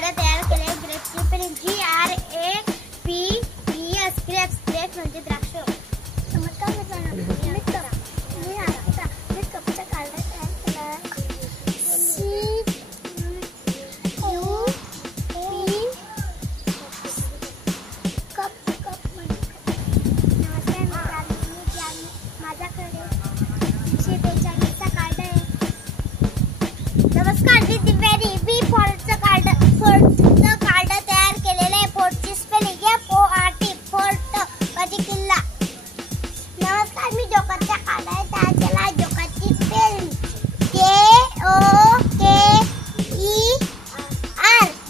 Card तयार केले ग्रेप्सची pen GRAPES grapes म्हणजे द्राक्ष। नमस्कार मित्रांनो, मी कपचा कार्ड तयार केला माझ्याकडे 142 कार्ड आहे। नमस्कार, मी दिव्यानी बी फॉरचं कार्ड तयार केलेलं आहे। फोर्टची स्पेलिंग FORT फोर्ट म्हणजे किल्ला। नमस्कार, मी जोकरचा कार्ड तयार केला आहे। जोकरची स्पेलिंग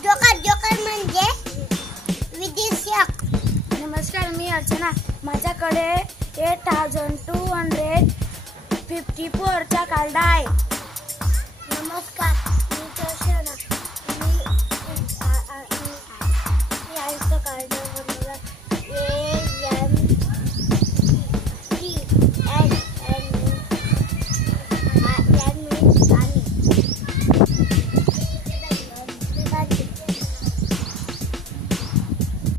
JOKER जोकर म्हणजे विदेशक। नमस्कार, मी अर्चना, माझ्याकडे 8254 चा कार्ड आहे। नमस्कार, मी